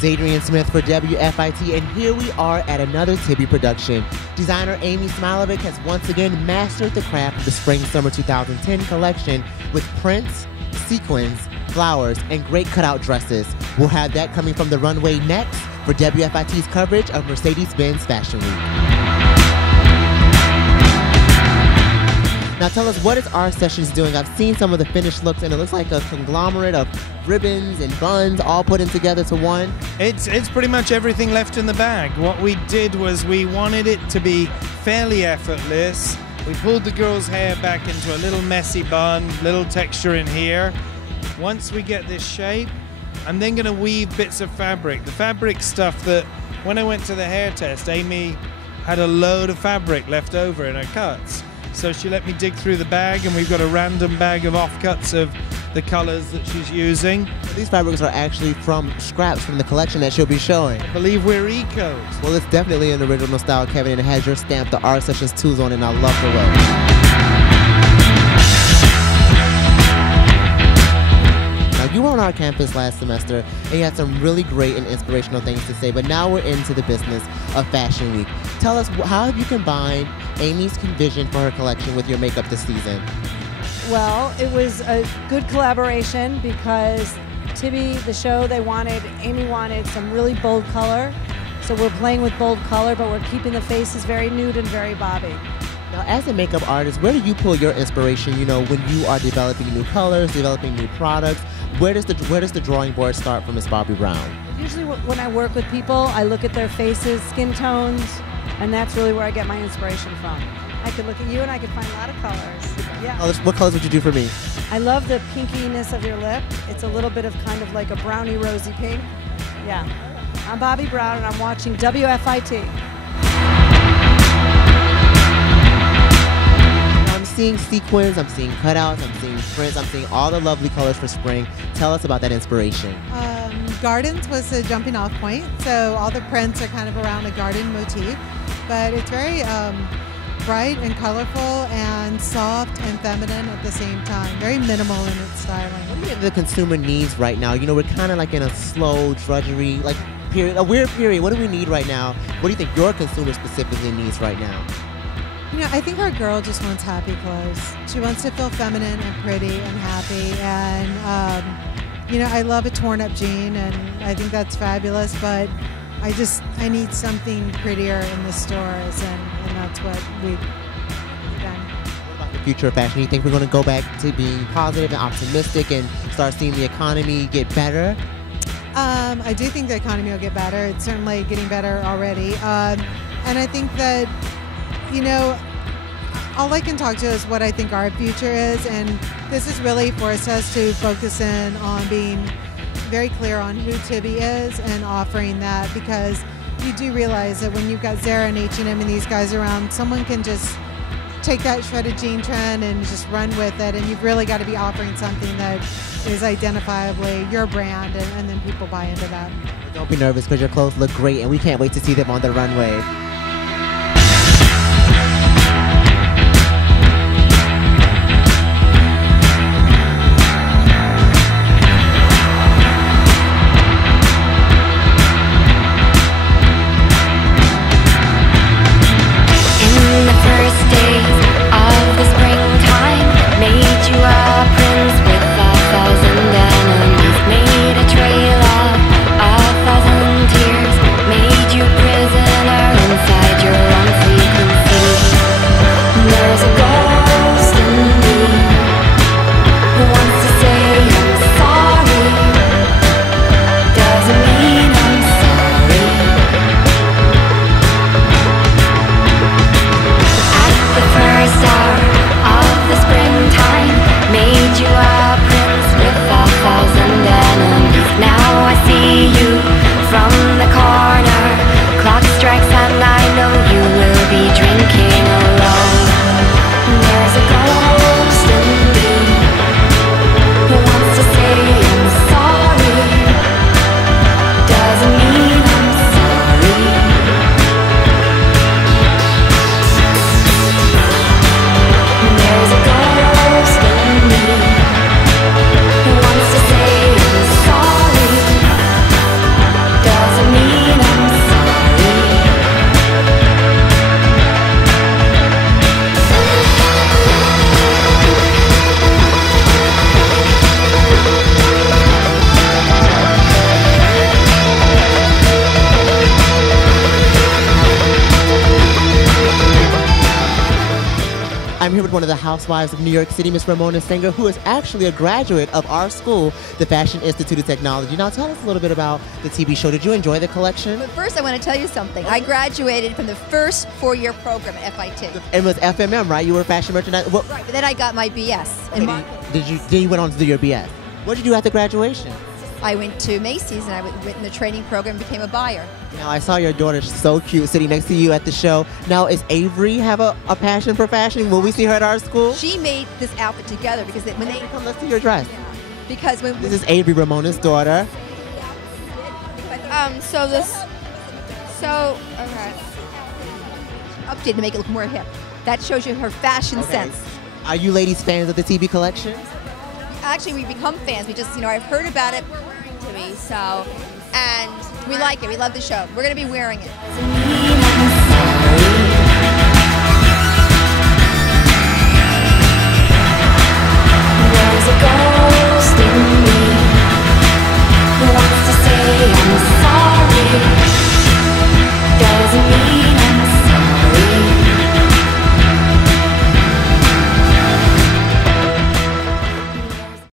Zadrian Smith for WFIT, and here we are at another Tibi production. Designer Amy Smilovic has once again mastered the craft of the Spring-Summer 2010 collection with prints, sequins, flowers, and great cutout dresses. We'll have that coming from the runway next for WFIT's coverage of Mercedes-Benz Fashion Week. Now tell us, what is our sessions doing? I've seen some of the finished looks and it looks like a conglomerate of ribbons and buns all put in together to one. It's pretty much everything left in the bag. What we did was we wanted it to be fairly effortless. We pulled the girl's hair back into a little messy bun, little texture in here. Once we get this shape, I'm then going to weave bits of fabric. The fabric stuff that when I went to the hair test, Amy had a load of fabric left over in her cuts. So she let me dig through the bag, and we've got a random bag of offcuts of the colors that she's using. These fabrics are actually from scraps from the collection that she'll be showing. I believe we're ecos. Well, it's definitely an original style, Kevin, and it has your stamp, the Art Sessions 2s on it, and I love the look. Now, you were on our campus last semester, and you had some really great and inspirational things to say, but now we're into the business of Fashion Week. Tell us, how have you combined Amy's vision for her collection with your makeup this season? Well, it was a good collaboration because Tibi, the show, Amy wanted some really bold color. So we're playing with bold color, but we're keeping the faces very nude and very Bobby. Now, as a makeup artist, where do you pull your inspiration, when you are developing new colors, developing new products? Where does the drawing board start for Miss Bobby Brown? Usually when I work with people, I look at their faces, skin tones, and that's really where I get my inspiration from. I could look at you and I could find a lot of colors. Yeah. What colors would you do for me? I love the pinkiness of your lip. It's a little bit of kind of like a brownie rosy pink. Yeah. I'm Bobby Brown and I'm watching WFIT. I'm seeing sequins, I'm seeing cutouts, I'm seeing prints, I'm seeing all the lovely colors for spring. Tell us about that inspiration. Gardens was a jumping off point, so all the prints are kind of around a garden motif, but it's very bright and colorful and soft and feminine at the same time. Very minimal in its styling. What do you think the consumer needs right now? We're kind of like in a slow drudgery period, a weird period. What do we need right now? What do you think your consumer specifically needs right now? I think our girl just wants happy clothes. She wants to feel feminine and pretty and happy, and I love a torn-up jean, and I think that's fabulous, but I need something prettier in the stores, and that's what we've done. What about the future of fashion? Do you think we're going to go back to being positive and optimistic and start seeing the economy get better? I do think the economy will get better. It's certainly getting better already. And I think that, all I can talk to is what I think our future is, and this is really forced us to focus in on being very clear on who Tibi is and offering that, because you do realize that when you've got Zara and H&M and these guys around, someone can just take that shredded jean trend and just run with it, and you've really got to be offering something that is identifiably your brand, and then people buy into that. Don't be nervous, because your clothes look great and we can't wait to see them on the runway. Prisoner inside. with one of the housewives of New York City, Miss Ramona Singer, who is actually a graduate of our school, the Fashion Institute of Technology. Now tell us a little bit about the TV show. Did you enjoy the collection? But first, I want to tell you something. I graduated from the first 4-year program at FIT. It was FMM, right? You were fashion merchandise. What, Right, but then I got my BS in marketing. then you went on to do your BS. What did you do after graduation? I went to Macy's and I went in the training program and became a buyer. Now, I saw your daughter, so cute, sitting next to you at the show. Now, is Avery have a passion for fashion? Will we see her at our school? She made this outfit together because when they Come, let's see your dress. because when This is Avery, Ramona's daughter. okay. Updated to make it look more hip. That shows you her fashion sense. Are you ladies fans of the TV collection? Actually, we become fans. We just, I've heard about it. We're wearing Tibi, so, and we like it. We love the show. We're going to be wearing it.